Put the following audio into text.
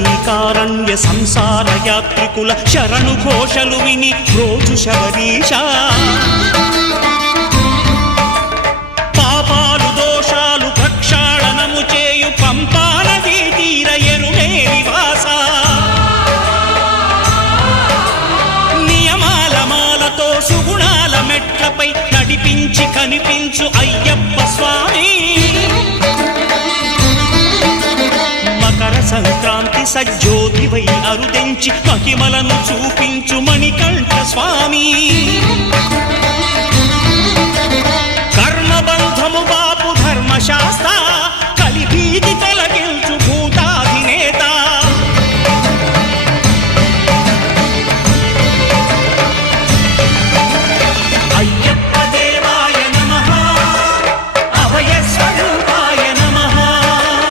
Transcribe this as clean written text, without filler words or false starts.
కీకారణ్య సంసార యాత్రికుల శరణు ఘోషలు విని రోజు శబరీష పాపాలు దోషాలు ప్రక్షాళనము చేయు పంపానదీ తీర ఎరుడే నివాస నియమాల మాలతో సుగుణాల మెట్లపై నడిపించి కనిపించు అయ్యప్ప స్వామి సంక్రాంతి సజ్జోతివై అరుదెంచి మహిమలను చూపించు మణికంఠ స్వామి కర్మబంధము బాపు ధర్మశాస్త్ర